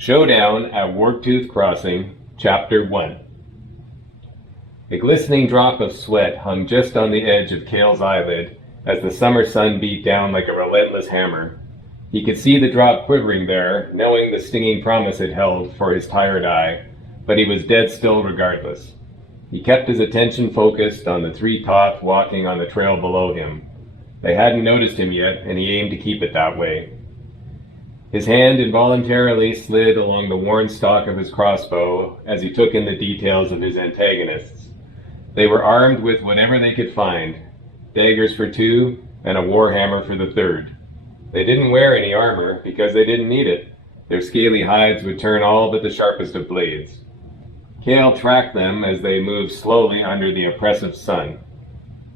Showdown at Warg-Tooth Crossing, Chapter 1. A glistening drop of sweat hung just on the edge of Kale's eyelid as the summer sun beat down like a relentless hammer. He could see the drop quivering there, knowing the stinging promise it held for his tired eye, but he was dead still regardless. He kept his attention focused on the three Toth walking on the trail below him. They hadn't noticed him yet, and he aimed to keep it that way. His hand involuntarily slid along the worn stock of his crossbow as he took in the details of his antagonists. They were armed with whatever they could find, daggers for two and a warhammer for the third. They didn't wear any armor because they didn't need it. Their scaly hides would turn all but the sharpest of blades. Kale tracked them as they moved slowly under the oppressive sun.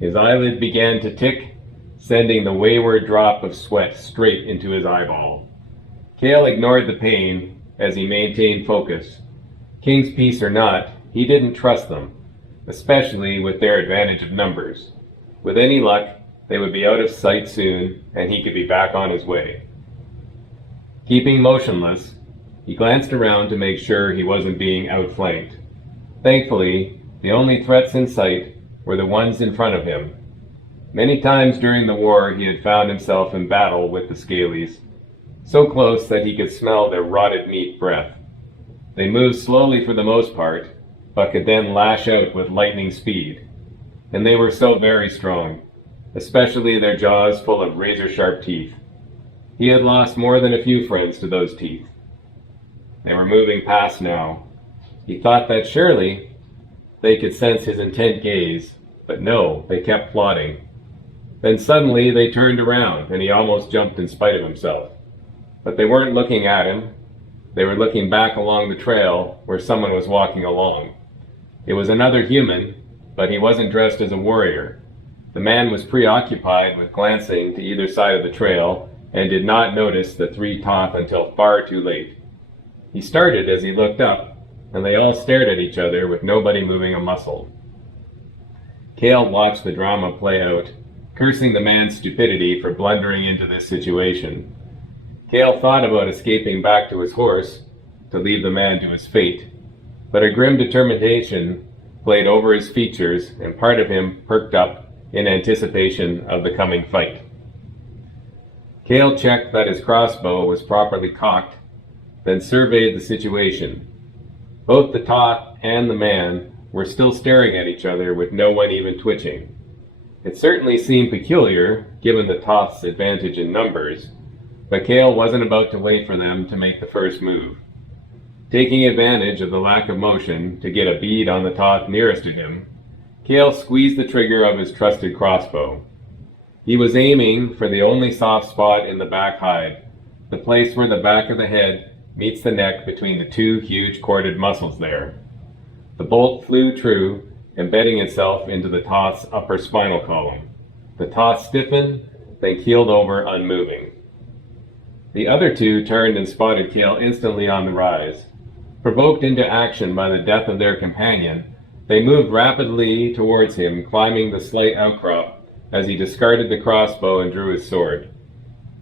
His eyelid began to tick, sending the wayward drop of sweat straight into his eyeball. Kale ignored the pain as he maintained focus. King's Peace or not, he didn't trust them, especially with their advantage of numbers. With any luck, they would be out of sight soon, and he could be back on his way. Keeping motionless, he glanced around to make sure he wasn't being outflanked. Thankfully, the only threats in sight were the ones in front of him. Many times during the war, he had found himself in battle with the Scalies, so close that he could smell their rotted meat breath. They moved slowly for the most part, but could then lash out with lightning speed. And they were so very strong, especially their jaws full of razor-sharp teeth. He had lost more than a few friends to those teeth. They were moving past now. He thought that surely they could sense his intent gaze, but no, they kept plodding. Then suddenly they turned around, and he almost jumped in spite of himself. But they weren't looking at him. They were looking back along the trail where someone was walking along. It was another human, but he wasn't dressed as a warrior. The man was preoccupied with glancing to either side of the trail and did not notice the three Toth until far too late. He started as he looked up, and they all stared at each other with nobody moving a muscle. Kale watched the drama play out, cursing the man's stupidity for blundering into this situation. Kale thought about escaping back to his horse to leave the man to his fate, but a grim determination played over his features, and part of him perked up in anticipation of the coming fight. Kale checked that his crossbow was properly cocked, then surveyed the situation. Both the Toth and the man were still staring at each other with no one even twitching. It certainly seemed peculiar, given the Toth's advantage in numbers, but Kale wasn't about to wait for them to make the first move. Taking advantage of the lack of motion to get a bead on the Toth nearest to him, Kale squeezed the trigger of his trusted crossbow. He was aiming for the only soft spot in the back hide, the place where the back of the head meets the neck between the two huge corded muscles there. The bolt flew true, embedding itself into the Toth's upper spinal column. The Toth stiffened, then keeled over unmoving. The other two turned and spotted Kale instantly on the rise. Provoked into action by the death of their companion, they moved rapidly towards him, climbing the slight outcrop as he discarded the crossbow and drew his sword.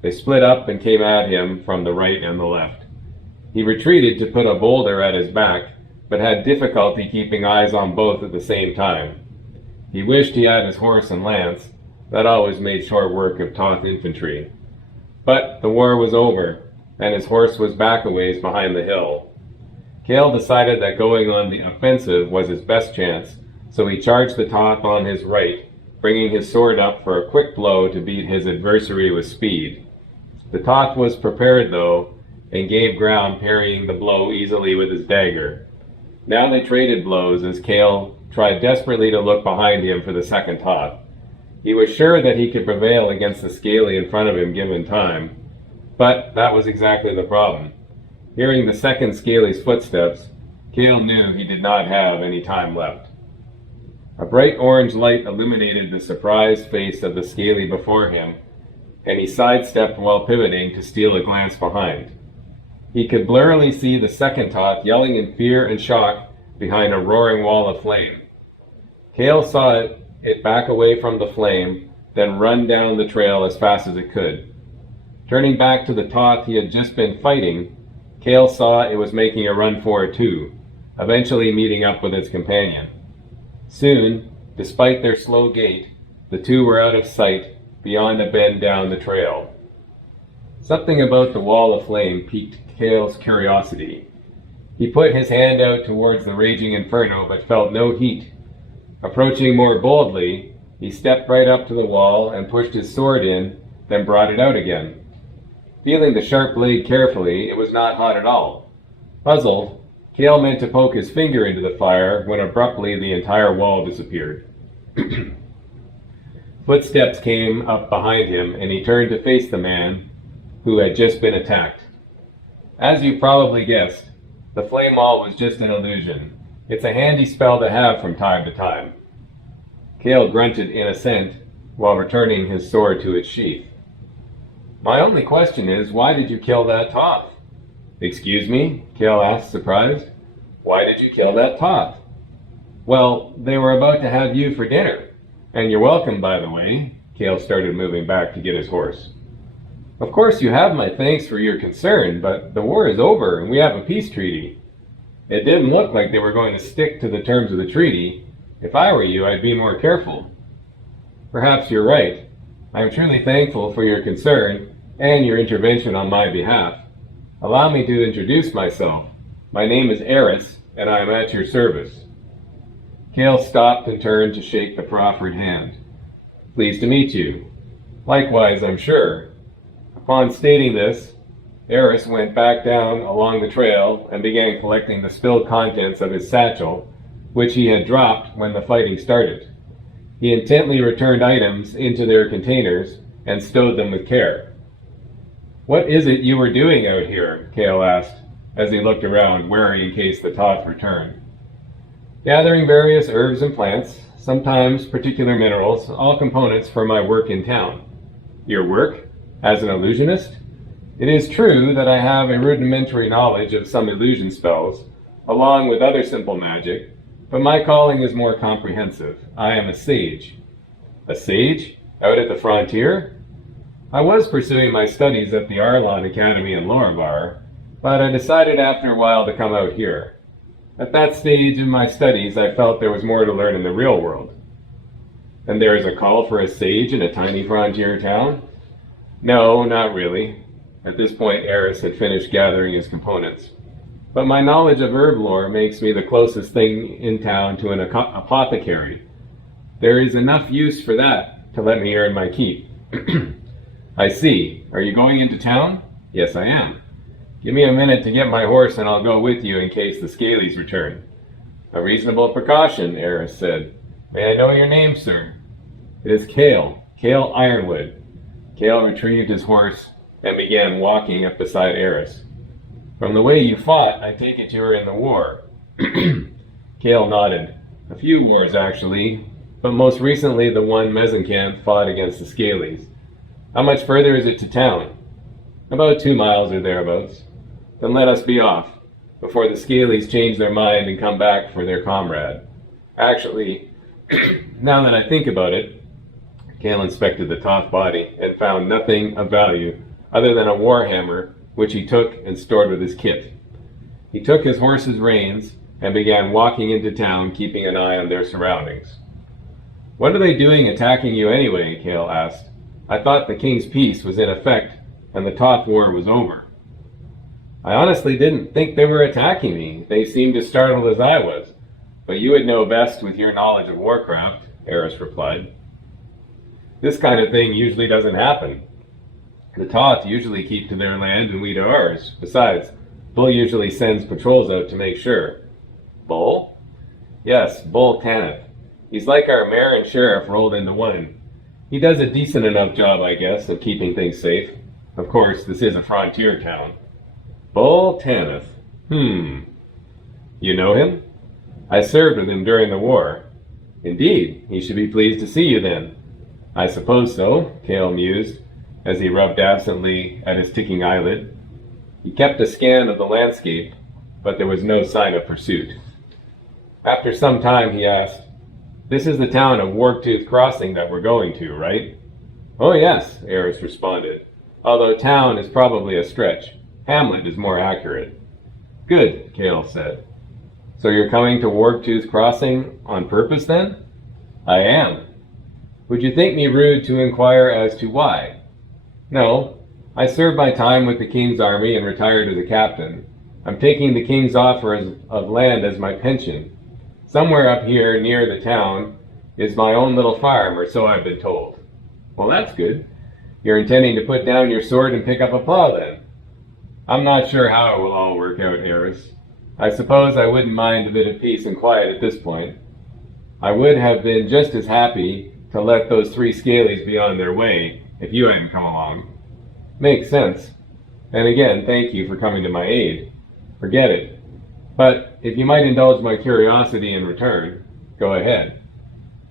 They split up and came at him from the right and the left. He retreated to put a boulder at his back, but had difficulty keeping eyes on both at the same time. He wished he had his horse and lance. That always made short work of Toth infantry. But the war was over, and his horse was back a ways behind the hill. Kale decided that going on the offensive was his best chance, so he charged the Toth on his right, bringing his sword up for a quick blow to beat his adversary with speed. The Toth was prepared, though, and gave ground, parrying the blow easily with his dagger. Now they traded blows as Kale tried desperately to look behind him for the second Toth. He was sure that he could prevail against the Scaly in front of him given time, but that was exactly the problem. Hearing the second Scaly's footsteps, Kale knew he did not have any time left. A bright orange light illuminated the surprised face of the Scaly before him, and he sidestepped while pivoting to steal a glance behind. He could blurrily see the second Toth yelling in fear and shock behind a roaring wall of flame. Kale saw it back away from the flame, then run down the trail as fast as it could. Turning back to the Toth he had just been fighting, Kale saw it was making a run for it too, eventually meeting up with its companion. Soon, despite their slow gait, the two were out of sight beyond a bend down the trail. Something about the wall of flame piqued Kale's curiosity. He put his hand out towards the raging inferno but felt no heat. Approaching more boldly, he stepped right up to the wall and pushed his sword in, then brought it out again. Feeling the sharp blade carefully, it was not hot at all. Puzzled, Kale meant to poke his finger into the fire when abruptly the entire wall disappeared. Footsteps came up behind him, and he turned to face the man who had just been attacked. As you probably guessed, the flame wall was just an illusion. It's a handy spell to have from time to time. Kale grunted in assent while returning his sword to its sheath. My only question is, why did you kill that Toth? Excuse me? Kale asked, surprised. Why did you kill that Toth? Well, they were about to have you for dinner. And you're welcome, by the way. Kale started moving back to get his horse. Of course you have my thanks for your concern, but the war is over and we have a peace treaty. It didn't look like they were going to stick to the terms of the treaty. If I were you, I'd be more careful. Perhaps you're right. I am truly thankful for your concern and your intervention on my behalf. Allow me to introduce myself. My name is Eris, and I am at your service. Kale stopped and turned to shake the proffered hand. Pleased to meet you. Likewise, I'm sure. Upon stating this, Eris went back down along the trail and began collecting the spilled contents of his satchel, which he had dropped when the fighting started. He intently returned items into their containers and stowed them with care. What is it you were doing out here? Kale asked, as he looked around, wary in case the Toth returned. Gathering various herbs and plants, sometimes particular minerals, all components for my work in town. Your work? As an illusionist? It is true that I have a rudimentary knowledge of some illusion spells, along with other simple magic, but my calling is more comprehensive. I am a sage. A sage? Out at the frontier? I was pursuing my studies at the Arlon Academy in Lorvar, but I decided after a while to come out here. At that stage in my studies, I felt there was more to learn in the real world. And there is a call for a sage in a tiny frontier town? No, not really. At this point, Eris had finished gathering his components. But my knowledge of herb lore makes me the closest thing in town to an apothecary. There is enough use for that to let me earn my keep. I see. Are you going into town? Yes, I am. Give me a minute to get my horse and I'll go with you in case the Scalies return. A reasonable precaution, Eris said. May I know your name, sir? It is Kale. Kale Ironwood. Kale retrieved his horse and began walking up beside Eris. From the way you fought, I take it you were in the war. Kale nodded. A few wars, actually, but most recently the one Mezencanth fought against the Scalies. How much further is it to town? About 2 miles or thereabouts. Then let us be off, before the Scalies change their mind and come back for their comrade. Actually, now that I think about it, Kale inspected the Toth body and found nothing of value other than a warhammer, which he took and stored with his kit. He took his horse's reins and began walking into town, keeping an eye on their surroundings. What are they doing attacking you anyway? Kale asked. I thought the king's peace was in effect and the Toth war was over. I honestly didn't think they were attacking me. They seemed as startled as I was. But you would know best with your knowledge of warcraft, Eris replied. This kind of thing usually doesn't happen. The Toth usually keep to their land and we to ours. Besides, Bull usually sends patrols out to make sure. Bull? Yes, Bull Tanith. He's like our mayor and sheriff rolled into one. He does a decent enough job, I guess, of keeping things safe. Of course, this is a frontier town. Bull Tanith. You know him? I served with him during the war. Indeed, he should be pleased to see you then. I suppose so, Kale mused, as he rubbed absently at his ticking eyelid. He kept a scan of the landscape, but there was no sign of pursuit. After some time, he asked, This is the town of Warg-Tooth Crossing that we're going to, right? Oh yes, Eris responded, although town is probably a stretch. Hamlet is more accurate. Good, Kale said. So you're coming to Warg-Tooth Crossing on purpose then? I am. Would you think me rude to inquire as to why? No. I served my time with the King's army and retired as a captain. I'm taking the King's offer of land as my pension. Somewhere up here near the town is my own little farm, or so I've been told. Well, that's good. You're intending to put down your sword and pick up a plow then? I'm not sure how it will all work out, Eris. I suppose I wouldn't mind a bit of peace and quiet at this point. I would have been just as happy to let those three scalies be on their way if you hadn't come along. Makes sense. And again, thank you for coming to my aid. Forget it. But if you might indulge my curiosity in return, go ahead.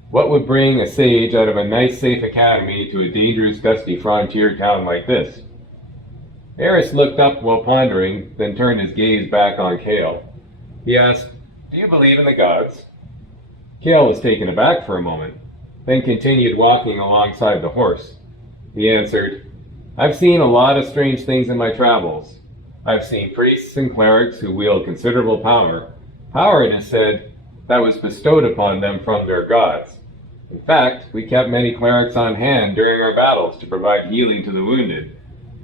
What would bring a sage out of a nice, safe academy to a dangerous, dusty frontier town like this? Eris looked up while pondering, then turned his gaze back on Kale. He asked, Do you believe in the gods? Kale was taken aback for a moment, then continued walking alongside the horse. He answered, I've seen a lot of strange things in my travels. I've seen priests and clerics who wield considerable power. Power, it is said, that was bestowed upon them from their gods. In fact, we kept many clerics on hand during our battles to provide healing to the wounded.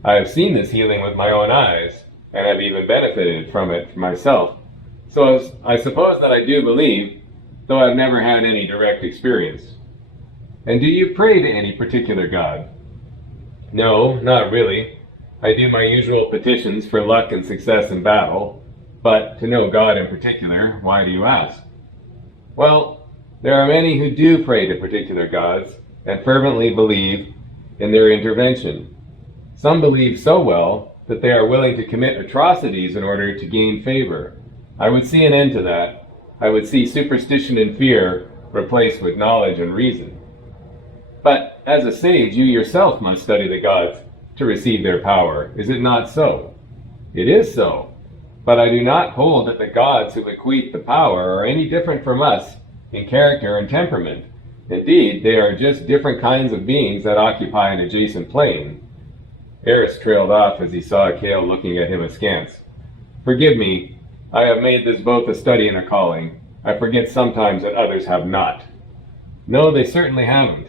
I have seen this healing with my own eyes, and have even benefited from it for myself. So I suppose that I do believe, though I've never had any direct experience. And do you pray to any particular god? No, not really. I do my usual petitions for luck and success in battle, but to no god in particular, why do you ask? Well, there are many who do pray to particular gods, and fervently believe in their intervention. Some believe so well that they are willing to commit atrocities in order to gain favor. I would see an end to that. I would see superstition and fear replaced with knowledge and reason. But as a sage, you yourself must study the gods to receive their power. Is it not so? It is so. But I do not hold that the gods who bequeath the power are any different from us in character and temperament. Indeed, they are just different kinds of beings that occupy an adjacent plane. Eris trailed off as he saw Kale looking at him askance. Forgive me, I have made this both a study and a calling. I forget sometimes that others have not. No, they certainly haven't.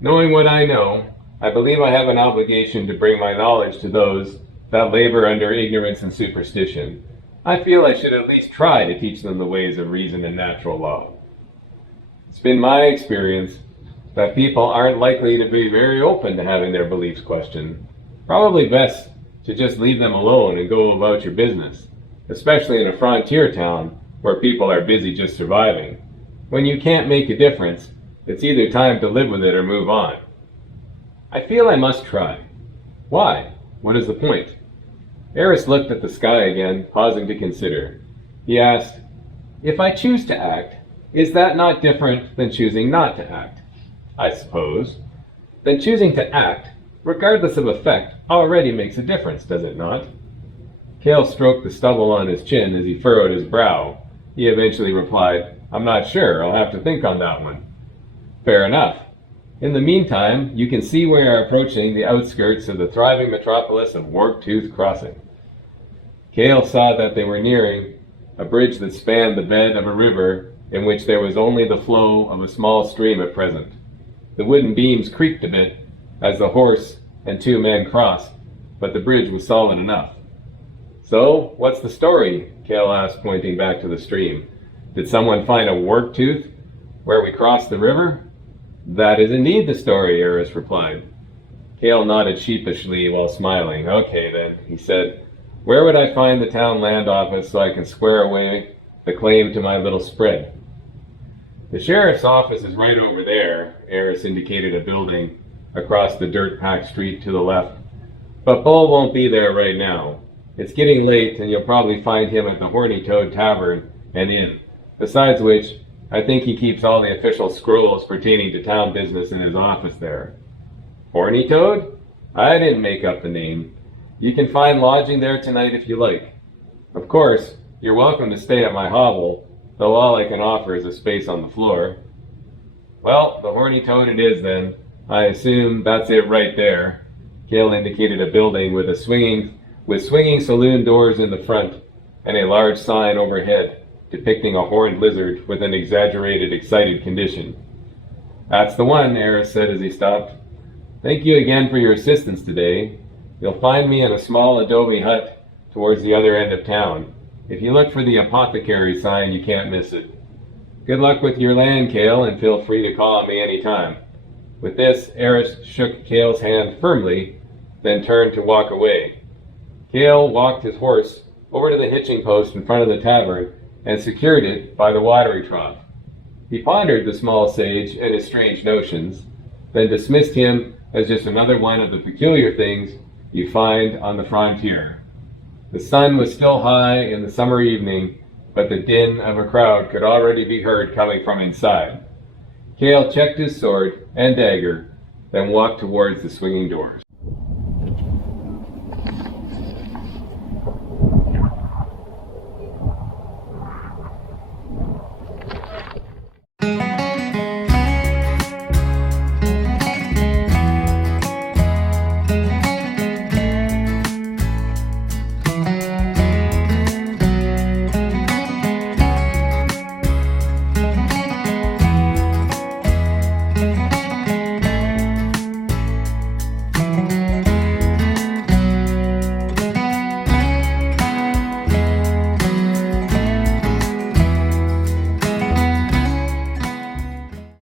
Knowing what I know, I believe I have an obligation to bring my knowledge to those that labor under ignorance and superstition. I feel I should at least try to teach them the ways of reason and natural law. It's been my experience that people aren't likely to be very open to having their beliefs questioned. Probably best to just leave them alone and go about your business, especially in a frontier town where people are busy just surviving. When you can't make a difference, it's either time to live with it or move on. I feel I must try. Why? What is the point? Eris looked at the sky again, pausing to consider. He asked, If I choose to act, is that not different than choosing not to act? I suppose. Then choosing to act, regardless of effect, already makes a difference, does it not? Kale stroked the stubble on his chin as he furrowed his brow. He eventually replied, I'm not sure. I'll have to think on that one. Fair enough. In the meantime, you can see we are approaching the outskirts of the thriving metropolis of Warg-Tooth Crossing. Kale saw that they were nearing a bridge that spanned the bed of a river in which there was only the flow of a small stream at present. The wooden beams creaked a bit as the horse and two men crossed, but the bridge was solid enough. So, what's the story? Kale asked, pointing back to the stream. Did someone find a Warg-Tooth where we crossed the river? That is indeed the story, Eris replied. Kale nodded sheepishly while smiling. Okay then, he said. Where would I find the town land office so I can square away the claim to my little spread? The sheriff's office is right over there, Eris indicated a building across the dirt-packed street to the left. But Bull won't be there right now. It's getting late, and you'll probably find him at the Horny-Toad Tavern and Inn. Besides which, I think he keeps all the official scrolls pertaining to town business in his office there. Horny-Toad? I didn't make up the name. You can find lodging there tonight if you like. Of course, you're welcome to stay at my hovel, though all I can offer is a space on the floor. Well, the Horny-Toad it is then. I assume that's it right there. Kale indicated a building with swinging saloon doors in the front. and a large sign overhead depicting a horned lizard with an exaggerated, excited condition. "That's the one," Eris said as he stopped. "Thank you again for your assistance today. You'll find me in a small adobe hut towards the other end of town. If you look for the apothecary sign, you can't miss it. Good luck with your land, Kale, and feel free to call on me any time." With this, Eris shook Kale's hand firmly, then turned to walk away. Kale walked his horse over to the hitching post in front of the tavern and secured it by the watering trough. He pondered the small sage and his strange notions, then dismissed him as just another one of the peculiar things you find on the frontier. The sun was still high in the summer evening, but the din of a crowd could already be heard coming from inside. Kale checked his sword and dagger, then walked towards the swinging doors.